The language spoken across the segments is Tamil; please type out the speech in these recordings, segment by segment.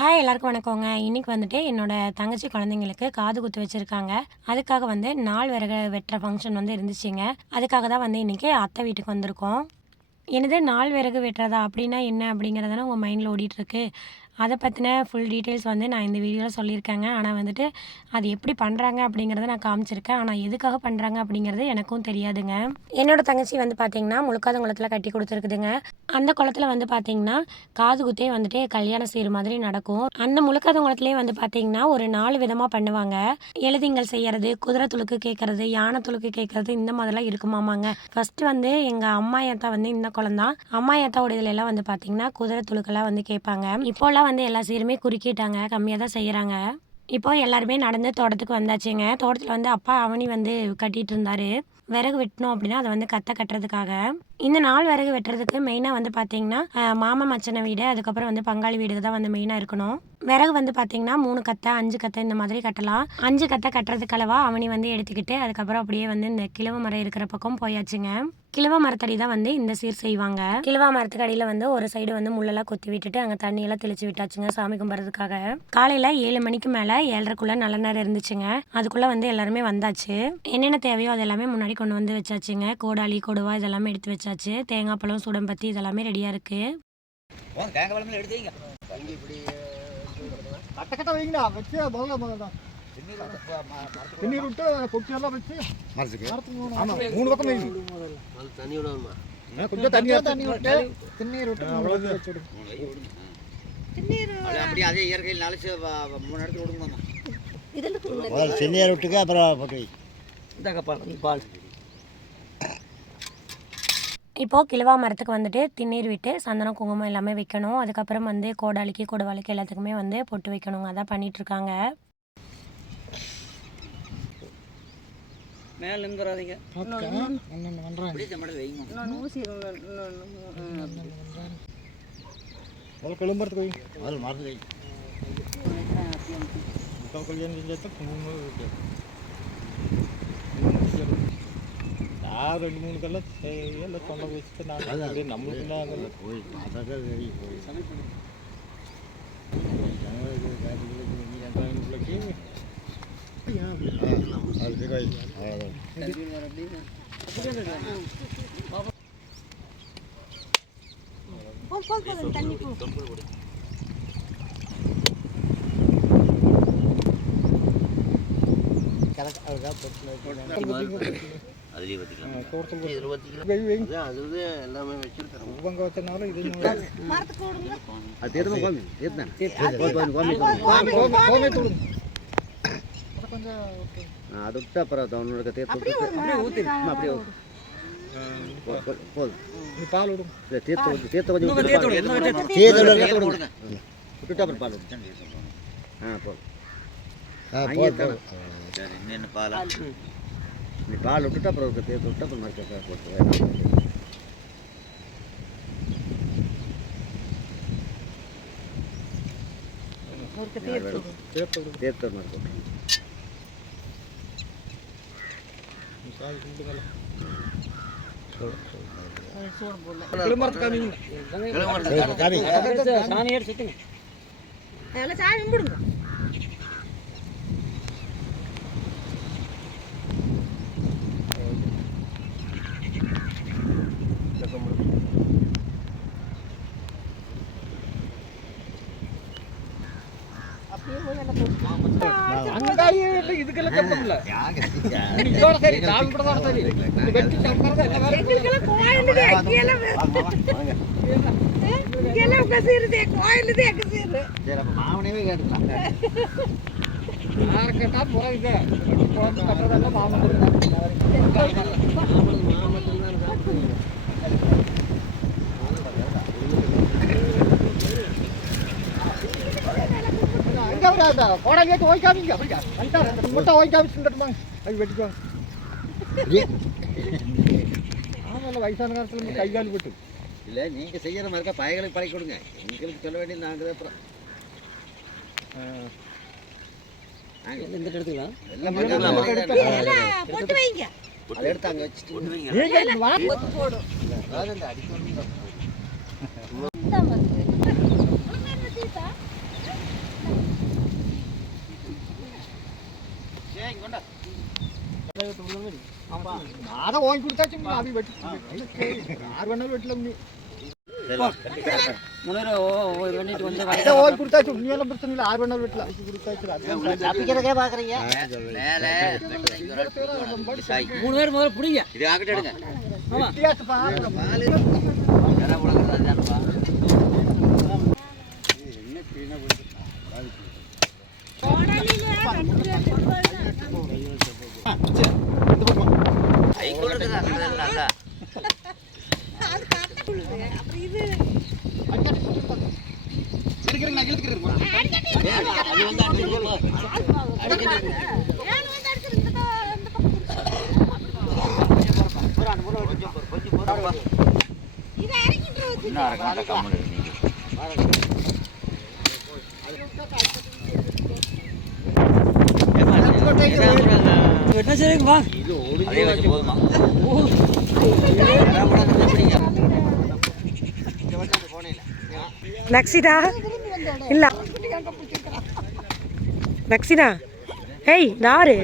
ஹாய் எல்லாருக்கும் வணக்கங்க. இன்னைக்கு வந்துட்டு என்னோட தங்கச்சி குழந்தைங்களுக்கு காது குத்து வச்சிருக்காங்க. அதுக்காக வந்து நாள் விறகு வெட்டுற ஃபங்க்ஷன் வந்து இருந்துச்சுங்க. அதுக்காக தான் வந்து இன்னைக்கு அத்தை வீட்டுக்கு வந்திருக்கோம். என்னது நாள் விறகு வெட்டுறதா அப்படின்னா என்ன அப்படிங்கிறது தானே உங்கள் மைண்டில் ஓடிட்டுருக்கு. அதை பற்றின ஃபுல் டீட்டெயில்ஸ் வந்து நான் இந்த வீடியோவில் சொல்லியிருக்கேங்க. ஆனால் வந்துட்டு அது எப்படி பண்ணுறாங்க அப்படிங்கிறத நான் காமிச்சிருக்கேன். ஆனால் எதுக்காக பண்ணுறாங்க அப்படிங்கிறது எனக்கும் தெரியாதுங்க. என்னோட தங்கச்சி வந்து பார்த்தீங்கன்னா முழுக்காத குளத்தில் கட்டி கொடுத்துருக்குதுங்க. அந்த குளத்துல வந்து பார்த்தீங்கன்னா காது குத்தே வந்துட்டு கல்யாணம் செய்கிற மாதிரி நடக்கும். அந்த முழுக்காத குளத்துலேயே வந்து பார்த்தீங்கன்னா ஒரு 4 விதமாக பண்ணுவாங்க. எழுதிங்கள் செய்யறது, குதிரை துளுக்கு கேட்கறது, யானை துளுக்கு கேட்கறது, இந்த மாதிரிலாம் இருக்குமாமாங்க. ஃபர்ஸ்ட் வந்து எங்கள் அம்மா ஏத்தா வந்து இந்த குளம் தான். அம்மா ஏத்தாவோட இதுல எல்லாம் வந்து பார்த்தீங்கன்னா குதிரை துளுக்கெல்லாம் வந்து கேட்பாங்க. இப்போல்லாம் வந்து எல்லா சீருமே குறுக்கிட்டாங்க, கம்மியாக தான் செய்கிறாங்க. இப்போ எல்லாருமே நடந்து தோட்டத்துக்கு வந்தாச்சுங்க. தோட்டத்தில் வந்து அப்பா அவனி வந்து கட்டிட்டு இருந்தாரு. விறகு வெட்டணும் அப்படின்னா அதை வந்து கட்டுறதுக்காக. இந்த நாள் விறகு வெட்டுறதுக்கு மெயினாக வந்து பார்த்தீங்கன்னா மாமன் மச்சனை வீடு, அதுக்கப்புறம் வந்து பங்காளி வீடு தான் வந்து மெயினாக இருக்கணும். விறகு வந்து பார்த்தீங்கன்னா 3 கத்தை 5 கத்தை இந்த மாதிரி கட்டலாம். 5 கத்தை கட்டுறதுக்கு அளவா அவனி வந்து எடுத்துக்கிட்டு அதுக்கப்புறம் அப்படியே வந்து இந்த கிழவ மரம் இருக்கிற பக்கம் போயாச்சுங்க. கிழவ மரத்தடி தான் வந்து இந்த சீர் செய்வாங்க. கிழவா மரத்துக்கு அடியில் வந்து ஒரு சைடு வந்து முள்ளெல்லாம் கொத்தி விட்டுட்டு அங்கே தண்ணியெல்லாம் தெளிச்சு விட்டாச்சுங்க சாமி கும்பிட்றதுக்காக. காலையில் 7 மணிக்கு மேலே 7:30க்குள்ள நல்ல நேரம் இருந்துச்சுங்க. அதுக்குள்ளே வந்து எல்லாருமே வந்தாச்சு. என்னென்ன தேவையோ அது எல்லாமே முன்னாடி கொண்டு வந்து வச்சாச்சுங்க. கோடாலி கொடுவா இதெல்லாமே எடுத்து வச்சாச்சு. தேங்காய் பழம் சுடம்பத்தி இதெல்லாமே ரெடியாக இருக்கு. தண்ணீர் விட்டு கொட்டி எல்லாம் வச்சு மூணு பக்கம் கொஞ்சம் தண்ணி விட்டு தண்ணீர் விட்டு அப்படியே அதே இயற்கையில் நாளைச்சு 3 இடத்துல விடுங்கம்மா. செந்நீர் விட்டுக்கு அப்புறம் போட்டு பால் இப்போது கிழவா மரத்துக்கு வந்துட்டு திண்ணீர் விட்டு சந்தனம் குங்குமம் எல்லாமே வைக்கணும். அதுக்கப்புறம் வந்து கோடாலிக்கு கொடுவாளிக்கு எல்லாத்துக்குமே வந்து பொட்டு வைக்கணுங்க. அதான் பண்ணிகிட்ருக்காங்க. மேல நின்றாதீங்க. யார் 2-3 கல்ல எல்லாம் தொண்டை வச்சுட்டு நாங்கள் நம்மளுக்கு போய் அதான் எல்லாமே அது விட்டு அப்புறம் அவனோட தேர்த்து அப்படியே போதும். பால் விடும் தேர்த்த கொஞ்சம் விட்டுட்டு அப்புறம் பால் விடும். போதும். என்னென்ன பாலா நீ பால் விட்டுட்டு அப்புறம் தேர்த்து விட்டு அப்புறம் மறுக்க போட்டு தேர்த்து மறுக்க இதுக்கெல்லாம் கட்டல இதோட சரி நான் கூட தான் சரி வெட்டி சக்கறத எல்லாம் கோயிலுதே எல்லாம் கசீருதே கோயிலுதே கசீரு சரி அப்ப மாவனவே கேட்கலாம். யார் கேட்டா போயிதே கோயிலுக்கு கட்டறதெல்லாம் மாவனவே கோடாலி வச்சு ஓய்க்காமீங்க முட்டை ஓய்க்காமிச்சுட்டுமாங்க அது வெட்டிக்குவாங்க. ஆமாம் வயசான காலத்தில் கைகாலி விட்டு இல்லை நீங்கள் செய்கிற மாதிரி பயங்களுக்கு பழக்கி கொடுங்க. எங்களுக்கு சொல்ல வேண்டியது நாங்கள் அப்புறம் நாங்கள் இந்த எடுத்துக்கலாம் அதை எடுத்து அங்கே வச்சுட்டு போடும். அதாவது இந்த அடிக்கடி அதை வாங்கி கொடுத்தாச்சு அப்படி வெட்டி யார் வேணாலும் வெட்டலாம் நீ அதை வாங்கி கொடுத்தாச்சு நீ எல்லாம் பிரச்சனை இல்லை யார் வேணாலும் வெட்டலாம் கொடுத்தாச்சு தப்பிக்கிறதுக்கே பாக்குறீங்க. 3 பேர் முதல்ல பிடிங்க இது ஆக்கிட்டு எடுங்க. வித்தியாசப்பா நல்லா வெட்டினா சரிங்க வா அதே வச்சு போதுமா? நக்சிதா இல்ல நக்சிதா ஏய் யாரு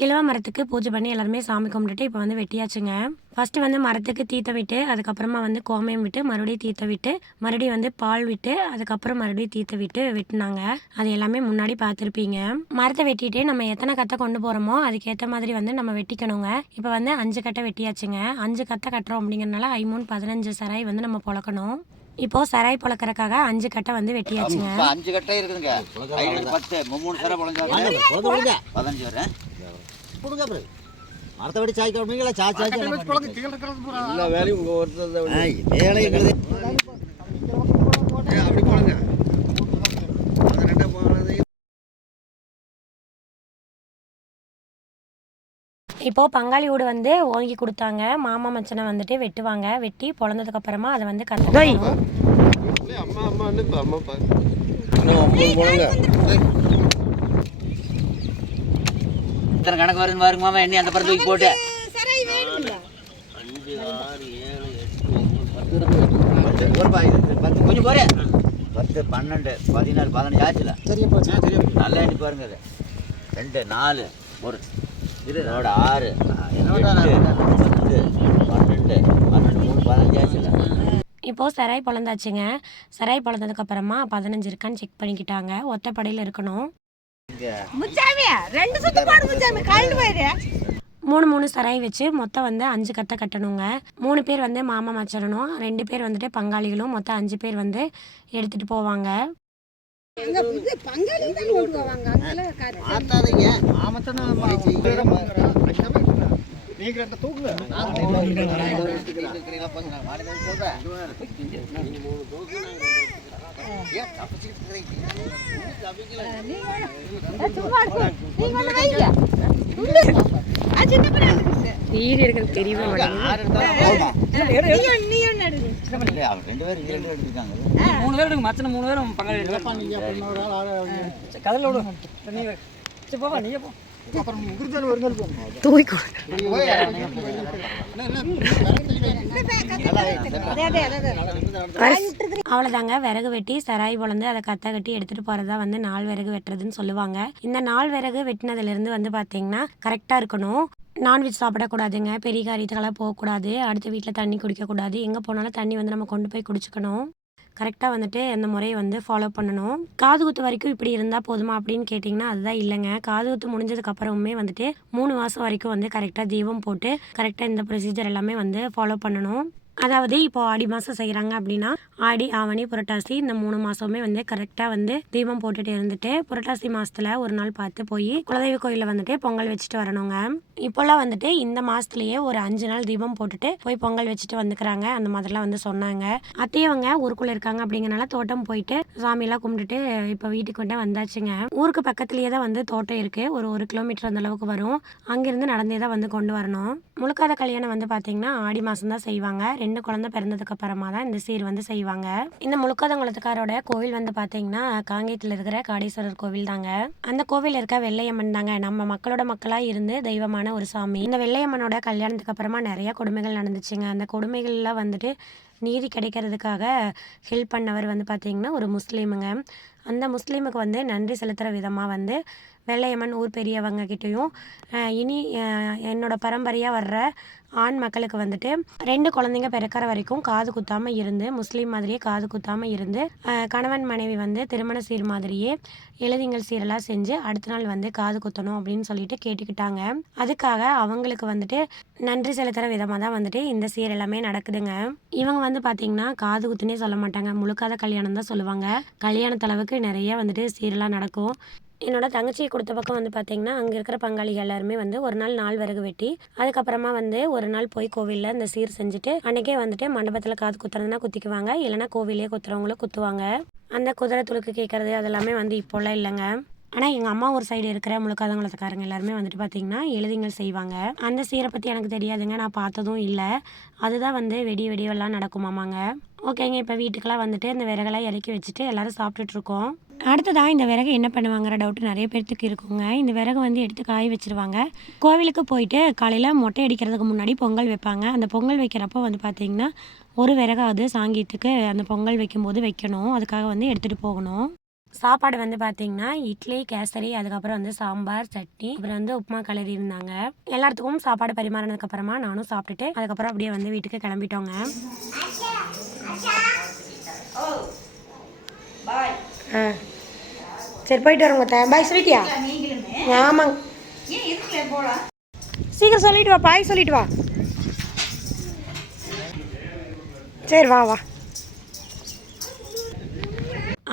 கிழவ மரத்துக்கு பூஜை பண்ணி எல்லாருமே சாமி கும்பிட்டுட்டு இப்போ வந்து வெட்டியாச்சுங்க. ஃபஸ்ட்டு வந்து மரத்துக்கு தீத்த விட்டு அதுக்கப்புறமா வந்து கோமயம் விட்டு மறுபடியும் தீத்த விட்டு மறுபடியும் வந்து பால் விட்டு அதுக்கப்புறம் மறுபடியும் தீத்த விட்டு வெட்டினாங்க. அது எல்லாமே முன்னாடி பார்த்துருப்பீங்க. மரத்தை வெட்டிட்டு நம்ம எத்தனை கத்தை கொண்டு போகிறோமோ அதுக்கேற்ற மாதிரி வந்து நம்ம வெட்டிக்கணுங்க. இப்போ வந்து 5 கட்டை வெட்டியாச்சுங்க. 5 கத்தை கட்டுறோம் அப்படிங்கிறனால 15 சராய் வந்து நம்ம பொழக்கணும். இப்போ சராய் பொழக்கிறதுக்காக 5 கட்டை வந்து வெட்டியாச்சுங்க. 5 கட்டை இருக்குதுங்க. 10 3 சரை பொழஞ்சா 15 வரேன். கொடுங்க அப்புறம் மரத்தை வெட்டி சாய்க்க அப்படிங்களா எல்லா வேலையும் உங்க ஒருத்தர் வேலைங்கிறது அப்படி போடுங்க. 18 போனது இப்போ பங்காளி வீடு வந்து ஓங்கி கொடுத்தாங்க. மாமா மச்சனை வந்துட்டு வெட்டுவாங்க. வெட்டி பொழந்ததுக்கு அப்புறமா அதை வந்து கட்டணும். அம்மா அம்மான்னு அம்மா பாரு இத்தனை கணக்கு வருதுன்னு பாருங்க மாமா. எண்ணி அந்த படம் தூக்கி போட்டு 5 6 7 8 9 10 கொஞ்சம் போறேன். 10 12 16 15 ஆச்சுல. நல்லா எண்ணி பாருங்க. அது 2 4 1 இதோட 6 8 10 12 3 15 ஆச்சுல. இப்போ சராய் பொழந்தாச்சுங்க. சராய் பொழந்ததுக்கு அப்புறமா 15 இருக்கான்னு செக் பண்ணிக்கிட்டாங்க. ஒத்தப்படையில் இருக்கணும். 3 சராய் வச்சு மொத்தம் வந்து 5 கத்தை கட்டணுங்க. 3 பேர் வந்து மாமா மச்சரணும், 2 பேர் வந்துட்டு பங்காளிகளும், மொத்தம் 5 பேர் வந்து எடுத்துட்டு போவாங்க. வீடு இருக்கிறது தெரியவே மாட்டேங்குது. 3 பேர் எடுங்க மச்சன 3 பேரும் பங்காளி கதல விடு நீ சரி போவா நீ போ அப்புறம் குருஜன் ஒரு நாள் போ தூக்கி கொடுங்க. அவ்வளோதாங்க. விறகு வெட்டி சராய் பொழந்து அதை கத்தை கட்டி எடுத்துகிட்டு போகிறதா வந்து நாள் விறகு வெட்டுறதுன்னு சொல்லுவாங்க. இந்த நாள் விறகு வெட்டினதுலேருந்து வந்து பார்த்தீங்கன்னா கரெக்டாக இருக்கணும். நான்வெஜ் சாப்பிடக்கூடாதுங்க, பெரிய காரியத்துக்கெல்லாம் போகக்கூடாது, அடுத்த வீட்டில் தண்ணி குடிக்கக்கூடாது, எங்கே போனாலும் தண்ணி வந்து நம்ம கொண்டு போய் குடிச்சுக்கணும். கரெக்டாக வந்துட்டு அந்த முறையை வந்து ஃபாலோ பண்ணணும். காது குத்து வரைக்கும் இப்படி இருந்தால் போதுமா அப்படின்னு கேட்டிங்கன்னா அதுதான் இல்லைங்க. காது குத்து முடிஞ்சதுக்கப்புறமே வந்துட்டு 3 மாதம் வரைக்கும் வந்து கரெக்டாக தீபம் போட்டு கரெக்டாக இந்த ப்ரொசீஜர் எல்லாமே வந்து ஃபாலோ பண்ணணும். அதாவது இப்போ ஆடி மாதம் செய்கிறாங்க அப்படின்னா ஆடி ஆவணி புரட்டாசி இந்த 3 மாதமே வந்து கரெக்டாக வந்து தீபம் போட்டுட்டு இருந்துட்டு புரட்டாசி மாதத்தில் ஒரு நாள் பார்த்து போய் குலதெய்வ கோயிலில் வந்துட்டு பொங்கல் வச்சுட்டு வரணுங்க. இப்போல்லாம் வந்துட்டு இந்த மாதத்துலேயே ஒரு 5 நாள் தீபம் போட்டுட்டு போய் பொங்கல் வச்சுட்டு வந்துக்கிறாங்க. அந்த மாதிரிலாம் வந்து சொன்னாங்க. அத்தையவங்க ஊருக்குள்ளே இருக்காங்க அப்படிங்கிறனால தோட்டம் போயிட்டு சாமியெல்லாம் கும்பிட்டுட்டு இப்போ வீட்டுக்கு வந்து வந்தாச்சுங்க. ஊருக்கு பக்கத்துலேயே தான் வந்து தோட்டம் இருக்குது. ஒரு 1 கிலோமீட்டர் அந்த அளவுக்கு வரும். அங்கேருந்து நடந்தே தான் வந்து கொண்டு வரணும். முழுக்காத கல்யாணம் வந்து பார்த்தீங்கன்னா ஆடி மாதம் தான் செய்வாங்க. 2 குழந்தை பிறந்ததுக்கு அப்புறமா தான் இந்த சீர் வந்து செய்வாங்க. இந்த முழுக்காதங்குளத்துக்காரோட கோவில் வந்து பார்த்தீங்கன்னா காங்கேயத்தில் இருக்கிற காடீஸ்வரர் கோவில் தாங்க. அந்த கோவில் இருக்க வெள்ளையம்மன் தாங்க நம்ம மக்களோட மக்களாக இருந்து தெய்வமான ஒரு சாமி. இந்த வெள்ளையம்மனோட கல்யாணத்துக்கு அப்புறமா நிறைய கொடுமைகள் நடந்துச்சுங்க. அந்த கொடுமைகள்லாம் வந்துட்டு நீதி கிடைக்கிறதுக்காக ஹெல்ப் பண்ணவர் வந்து பார்த்திங்கன்னா ஒரு முஸ்லீமுங்க. அந்த முஸ்லீமுக்கு வந்து நன்றி செலுத்துகிற விதமாக வந்து வெள்ளையம்மன் ஊர் பெரியவங்க கிட்டேயும் இனி என்னோட பரம்பரையாக வர்ற ஆண் மக்களுக்கு வந்துட்டு 2 குழந்தைங்க பிறக்கிற வரைக்கும் காது குத்தாமல் இருந்து, முஸ்லீம் மாதிரியே காது குத்தாமல் இருந்து, கணவன் மனைவி வந்து திருமண சீர் மாதிரியே எழுதிங்கள் சீரெல்லாம் செஞ்சு அடுத்த நாள் வந்து காது குத்தணும் அப்படின்னு சொல்லிட்டு கேட்டுக்கிட்டாங்க. அதுக்காக அவங்களுக்கு வந்துட்டு நன்றி செலுத்துகிற விதமாக தான் வந்துட்டு இந்த சீர் எல்லாமே நடக்குதுங்க. இவங்க வந்து பார்த்திங்கன்னா காது குத்துனே சொல்ல மாட்டாங்க, முழுக்காத கல்யாணம் தான் சொல்லுவாங்க. கல்யாணத்தளவுக்கு நிறைய வந்துட்டு சீரெல்லாம் நடக்கும். என்னோட தங்கச்சியை கொடுத்த பக்கம் வந்து பார்த்திங்கன்னா அங்கே இருக்கிற பங்காளிகள் எல்லாருமே வந்து ஒரு நாள் விறகு வெட்டி அதுக்கப்புறமா வந்து ஒரு நாள் போய் கோவிலில் இந்த சீர் செஞ்சுட்டு அன்றைக்கே வந்துட்டு மண்டபத்தில் காது குத்துறதுனா குத்திக்குவாங்க, இல்லைனா கோவிலே குத்துறவங்களும் குத்துவாங்க. அந்த குதிரை துளுக்கு கேட்குறது அதெல்லாமே வந்து இப்போல்லாம் இல்லைங்க. ஆனால் எங்கள் அம்மா ஒரு சைடு இருக்கிற முழுக்காதங்குளத்துக்காரங்க எல்லாருமே வந்துட்டு பார்த்திங்கன்னா எழுதிங்கள் செய்வாங்க. அந்த சீரை பற்றி எனக்கு தெரியாதுங்க, நான் பார்த்ததும் இல்லை. அதுதான் வந்து வெடியெல்லாம் நடக்குமாமாங்க. ஓகேங்க, இப்போ வீட்டுக்கெல்லாம் வந்துட்டு இந்த விறகெல்லாம் இறக்கி வச்சுட்டு எல்லோரும் சாப்பிட்டுட்ருக்கோம். அடுத்ததாக இந்த விறகு என்ன பண்ணுவாங்கிற டவுட்டு நிறைய பேர்த்துக்கு இருக்குங்க. இந்த விறகு வந்து எடுத்து காய வச்சுருவாங்க. கோவிலுக்கு போயிட்டு காலையில் மொட்டை அடிக்கிறதுக்கு முன்னாடி பொங்கல் வைப்பாங்க. அந்த பொங்கல் வைக்கிறப்போ வந்து பார்த்திங்கன்னா ஒரு விறகாவது சாங்கியத்துக்கு அந்த பொங்கல் வைக்கும்போது வைக்கணும். அதுக்காக வந்து எடுத்துகிட்டு போகணும். சாப்பாடு வந்து பார்த்திங்கன்னா இட்லி, கேசரி, அதுக்கப்புறம் வந்து சாம்பார், சட்னி, அப்புறம் வந்து உப்புமா கிளறி இருந்தாங்க. எல்லாத்துக்கும் சாப்பாடு பரிமாறினதுக்கப்புறமா நானும் சாப்பிட்டுட்டு அதுக்கப்புறம் அப்படியே வந்து வீட்டுக்கு கிளம்பிட்டோங்க. சரி போயிட்டு வரோங்க. பாய் சொல்லிட்டியா? ஆமாங்க, சீக்கிரம் சொல்லிட்டு வா, பாய் சொல்லிட்டு வா. சரி வா வா.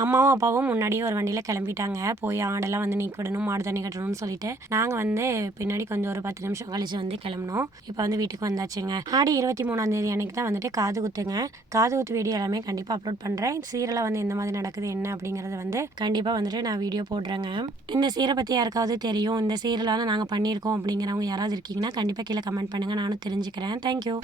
அம்மாவும் அப்பாவும் முன்னாடியே ஒரு வண்டியில் கிளம்பிட்டாங்க. போய் ஆடெல்லாம் வந்து நீக்கி விடணும், மாடு தண்ணி கட்டணும்னு சொல்லிட்டு நாங்கள் வந்து பின்னாடி கொஞ்சம் ஒரு 10 நிமிஷம் கழிச்சு வந்து கிளம்பினோம். இப்போ வந்து வீட்டுக்கு வந்தாச்சுங்க. ஆடி 23ஆம் தேதி அன்றைக்கி தான் வந்துட்டு காது குத்துங்க. காது குத்து வீடியோ எல்லாமே கண்டிப்பாக அப்லோட் பண்ணுறேன். சீரெல்லாம் வந்து எந்த மாதிரி நடக்குது என்ன அப்படிங்கிறத வந்து கண்டிப்பாக வந்துட்டு நான் வீடியோ போடுறேங்க. இந்த சீரை பற்றி யாருக்காவது தெரியும், இந்த சீரெல்லாம் நாங்கள் பண்ணியிருக்கோம் அப்படிங்கிறவங்க யாராவது இருக்கீங்கன்னா கண்டிப்பாக கீழே கமெண்ட் பண்ணுங்கள், நானும் தெரிஞ்சுக்கிறேன். தேங்க்யூ.